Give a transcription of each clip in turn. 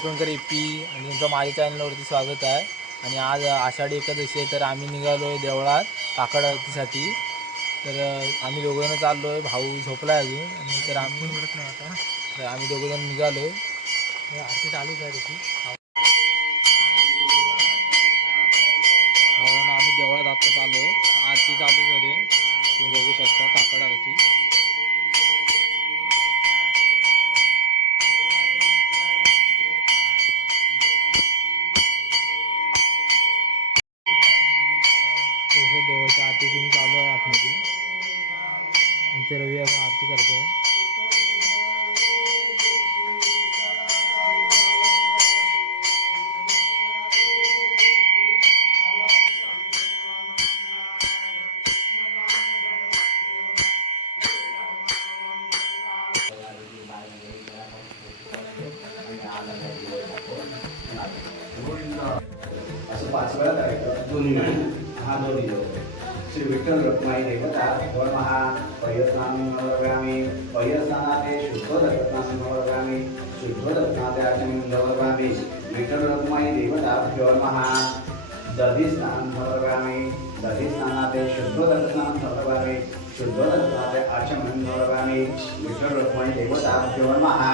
कोकणकर AP आणि तुमचं माझ्या चॅनलवरती स्वागत आहे. आणि आज आषाढी एकादशी आहे, तर आम्ही निघालो आहे देवळात काकड आरतीसाठी. तर आम्ही दोघंजण चाललो आहे, भाऊ झोपला आहे अजून. आणि तर आम्ही मिळत नाही आता, तर आम्ही दोघंजण निघालो आहे. आरती चालूच आहे त्याची. भावानं आम्ही देवळात आता चाललो आहे, आरती चालू झाली. तुम्ही बघू शकता काकड आरती. देवाची आरती तुम्ही चालू आहे आतमध्ये. आमचे रवी आपण आरती करतोय. असं 5 वेळा करायचं दोन्ही मिळून. हा दोन्ही श्री विठ्ठल रखुमाई देवता वर महा पयस्नामी नवरगामी पयस्नानाते शुद्ध रत्नामी नवरगामी शुद्ध रत्नाते आचमी नवरगामी विठ्ठल रखुमाई देवता वर महा दधी स्नान नवरगामी दधी स्नानाते शुद्ध रत्नाम नवरगामी शुद्ध रत्नाते आचमी नवरगामी विठ्ठल रखुमाई देवता वर महा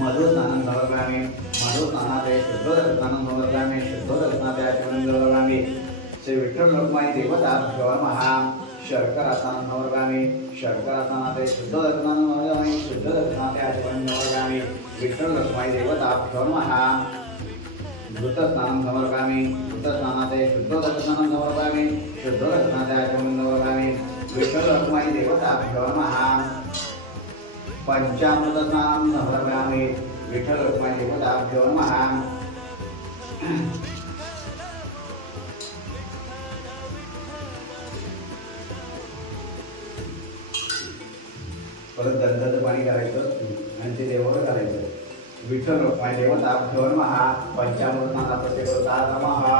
मधु स्नान नवरगामी मधु स्नानाते शुद्ध रत्नाम नवरगामी शुद्ध रत्नाते आचमी नवरगामी श्री विठ्ठल रखुमाई देवता महा शर्कर स्नान नवरगामी शर्कर स्नानाते शुद्ध रत्नाम नवरगामी शुद्ध रत्नाते आचमी नवरगामी विठ्ठल रखुमाई देवता महा घृत स्नान नवरगामी घृत स्नानाते शुद्ध रत्नाम नवरगामी शुद्ध रत्नाते आचमी नवरगामी विठ्ठल रखुमाई देवता महा पंचामृत स्नान नवरगामी विठ्ठल रखुमाई देवता महा परत दंडाचं पाणी करायचं आणि ते देवावर घालायचं. विठ्ठल रखुमाई देवता महा पंचामृत स्नानापते महा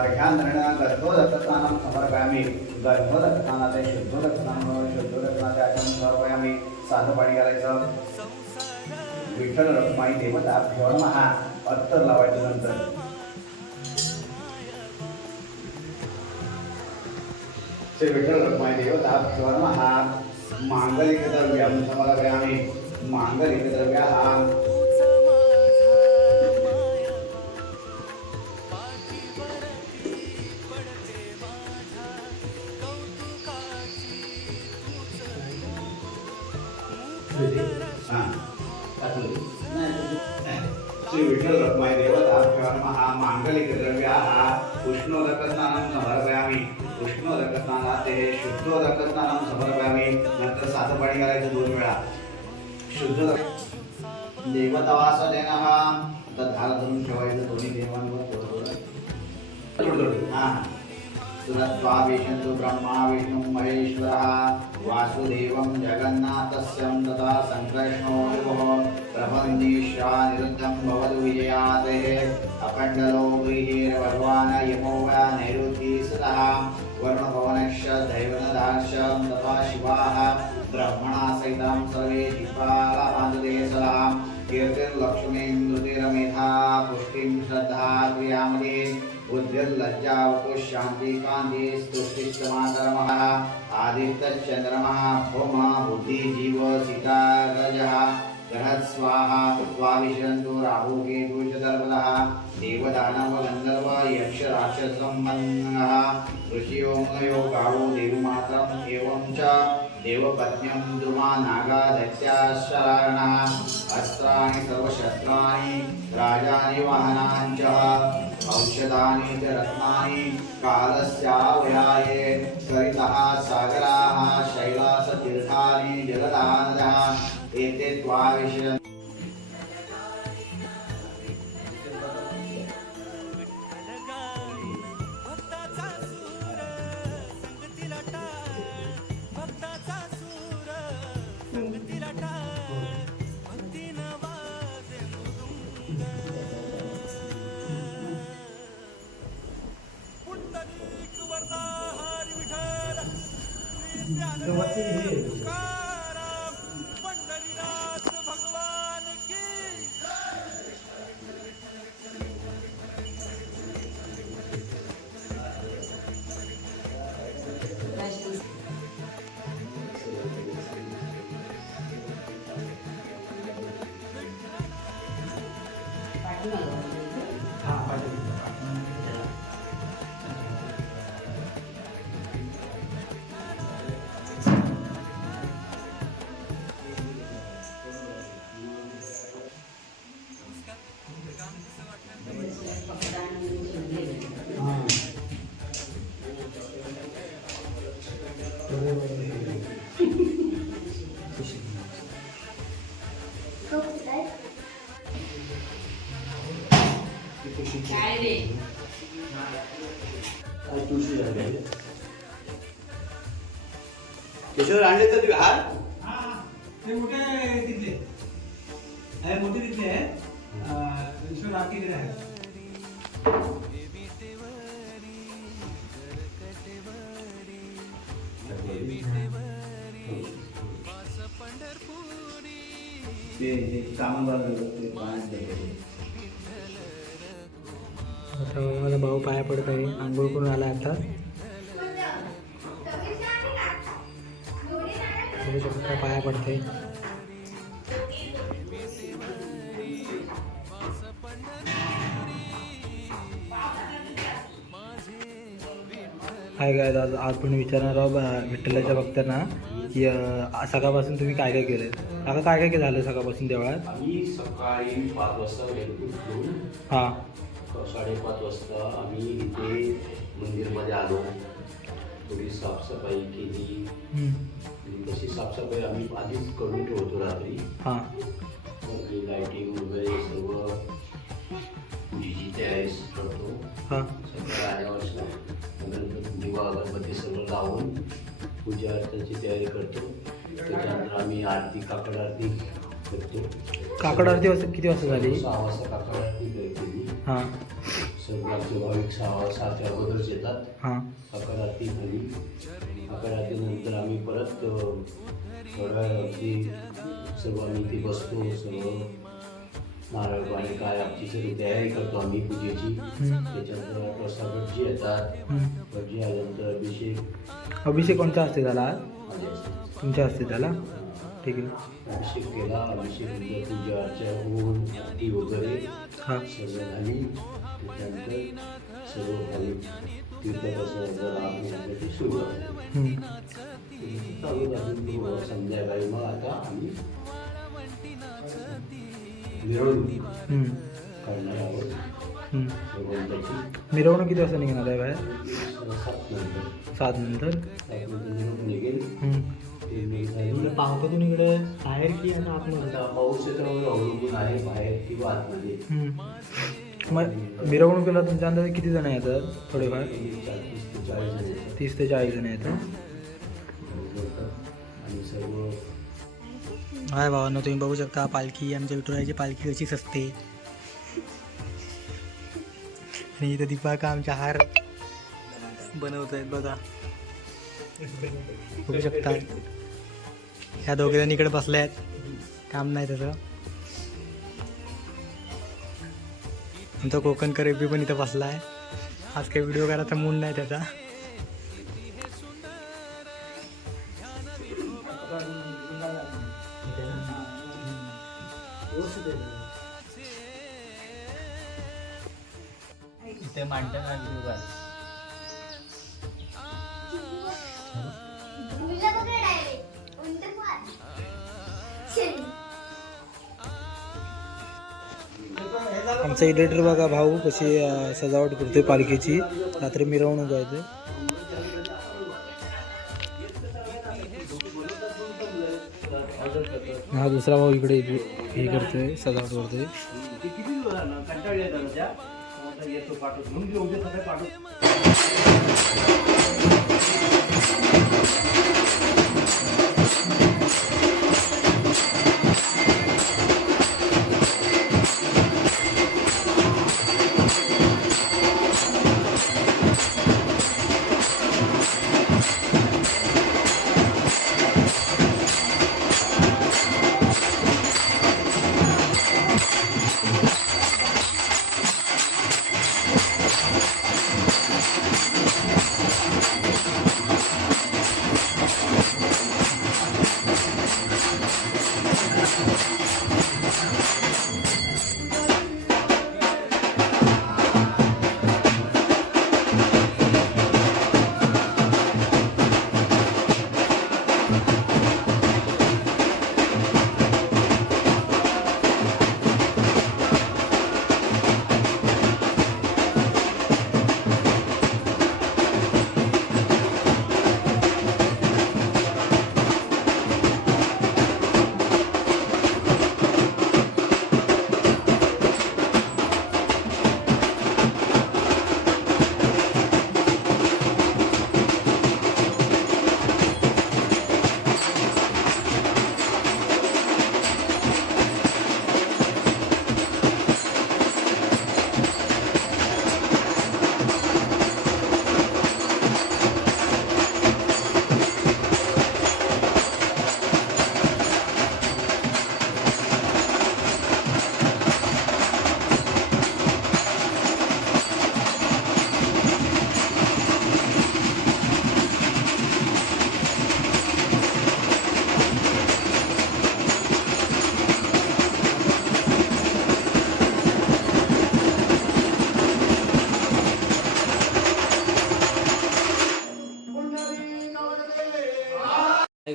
अर्घ्यानरण गर्भोदकस्नानं समर्पयामि गर्भोदकस्नानाते शुद्धोदकस्नानं शुद्धोदकस्नानाते आचमनं समर्पयामि. साधं पाणी घालायचं. विठ्ठल रखुमाई देवता महा अत्तर लावायचं. नंतर श्री विठ्ठल रखुमाई देवता महा मांगलिक द्रव्यं समर्पयामि मांगलिक द्रव्यः श्री विठ्ठल रखुमाई देवता महा मांगलिक द्रव्याः उष्णोदकस्नानं समर्पयामि उष्णोदकस्नानाते शुद्धोदकस्नानं समर्पयामि. नंतर साधं पाणी घालायचं 2 वेळा. शुद्ध देवतावासनेनः तद्धार धरून ठेवायचं दोन्ही देवांवर थोडं. हां सुरत्वा विष्णु ब्रह्मा विष्णु महेश्वरः वासुदेवं जगन्नाथस्यं तथा संकर्षणो विभुः प्रबन्धीश्वा निरुद्धं भवतु विजयातेः अखण्डलो गृहीर्भगवान् यमो वा नैऋती सतः वरुणभवनश्च दैवनदाश्च तथा शिवाः ब्रह्मणा सहितं सर्वे दिक्पालाः कीर्तिर्लक्ष्मीन्द्रुतिरमेधा पुष्टिं श्रद्धा क्रियामदे बुद्धिर्लज्जा वपुः शान्ति कान्ति स्तुष्टिश्चमातरमः आदित्यश्चन्द्रमः भौमः बुद्धिः जीव सीता गजः गणः स्वाहा त्वाविशन्तु राहु केतु च सर्वतः देवदानव गन्धर्व यक्ष राक्षसम्मन्नः ऋषियो मुनयो गावो देवमात्रम् एवं च देवपत्न्यं द्रुमा नागा दैत्याश्चराणः अस्त्राणि सर्वशस्त्राणि राजानि वाहनानि च औषधानि च रत्नानि कालस्यावयाये सरितः सागराः शैलासतीर्थानि जलदानदः एते त्वाविशन्ति. तुकाराम पंढरीनाथ भगवान की किशोर आणले तर तुम्ही हार ते मोठे तिथले आहे, मोठे तिथले आहे. ईश्वर आरतीकडे आहे. ते कामगार आता माझा भाऊ पाया पडत आहे, आंघोळ करून आला आता. बघू शकता पाया पडते. हाय काय आज आपण विचारणार आहोत विठ्ठलाच्या भक्तांना की सकाळपासून तुम्ही काय काय केलं. आता काय काय झालं सकाळपासून देवळात. आम्ही सकाळी 5 वाजता उठून हां 5:30 वाजता आम्ही इथे मंदिरमध्ये आलो. थोडी साफसफाई केली. तशी साफसफाई आम्ही आधीच करून ठेवतो रात्री. हां लाईटिंग वगैरे सर्व पूजेची तयारी करतो. हां सकाळी आल्यावर दिवा अगरबत्ती सर्व लावून पूजा अर्चनाची तयारी करतो. त्याच्यानंतर आम्ही आरती काकड आरती करतो. काकड आरती किती वाजता झाली. 6 वाजता काकड आरती केली. हां सर्व आमचे भाविक 7 अगोदरच येतात. हां काकड आरती झाली. काकड आरतीनंतर आम्ही परत थोड्या वेळावरती सर्व आम्ही इथे बसतो. सर्व नारळ पाणी काय आमची सगळी तयारी करतो आम्ही पूजेची. त्याच्यानंतर प्रसाद भटजी येतात. भटजी आल्यानंतर अभिषेक कोणत्या हस्ते झाला. माझे असते. तुमच्या हस्ते झाला. ठीक आहे. अभिषेक केला. अभिषेक पूजा अर्चा होऊन आरती वगैरे हां सर्व झाली. त्याच्यानंतर सर्व आम्ही तीर्थप्रसादाचा लाभ घेण्यासाठी सुरुवात चालू झाली. संध्याकाळी मग आता आम्ही मिरवणूक काढणार आहोत. भगवंताची मिरवणूक किती वाजता निघणार आहे बाहेर. 7 नंतर 7 नंतर. मिरवणूक निघेल. ते निघाली. पावसातून इकडे बाहेर की आता आतमध्ये. आता पाऊस याच्यावर अवलंबून आहे बाहेर किंवा आतमध्ये. मग मिरवणुकीला तुमच्या अंदाजे किती जण येतात. थोडेफार 30 ते 40 जण येतात. आणि सर्व हाय भावांनो, तुम्ही बघू शकता पालखी, आमच्या विठुरायाची पालखी कशी सजते. आणि इथं दीपक आमच्या हार बनवत आहेत बघा. बघू शकता ह्या दोघे जण इकडे बसले आहेत. काम नाही तसं. आमचा कोकण करेबी पण इथं बसला आहे. आज काही व्हिडिओ करायचा मूड नाही त्याचा. इथे मांडतात आमचा एडिटर बघा भाऊ कशी सजावट करतोय पालखीची. रात्री मिरवणूक आहे ते. हा दुसरा भाऊ इकडे हे करतोय, सजावट करतोय. किती कंटाळले येतो पाठवतो म्हणून उद्या सकाळी पाठवतो.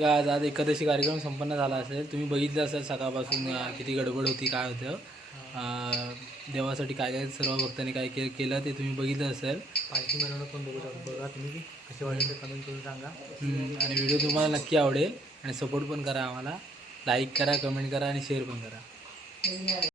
का आज एकादशी कार्यक्रम संपन्न झाला असेल. तुम्ही बघितलं असेल सकाळपासून किती गडबड होती, काय होतं. देवासाठी काय काय सर्व भक्तांनी काय केलं ते तुम्ही बघितलं असेल. पालखी मिरवणूक पण बघू शकतो बघा तुम्ही, कसे वाटले ते कमेंट करून सांगा. आणि व्हिडिओ तुम्हाला नक्की आवडेल आणि सपोर्ट पण करा आम्हाला. लाईक करा, कमेंट करा आणि शेअर पण करा.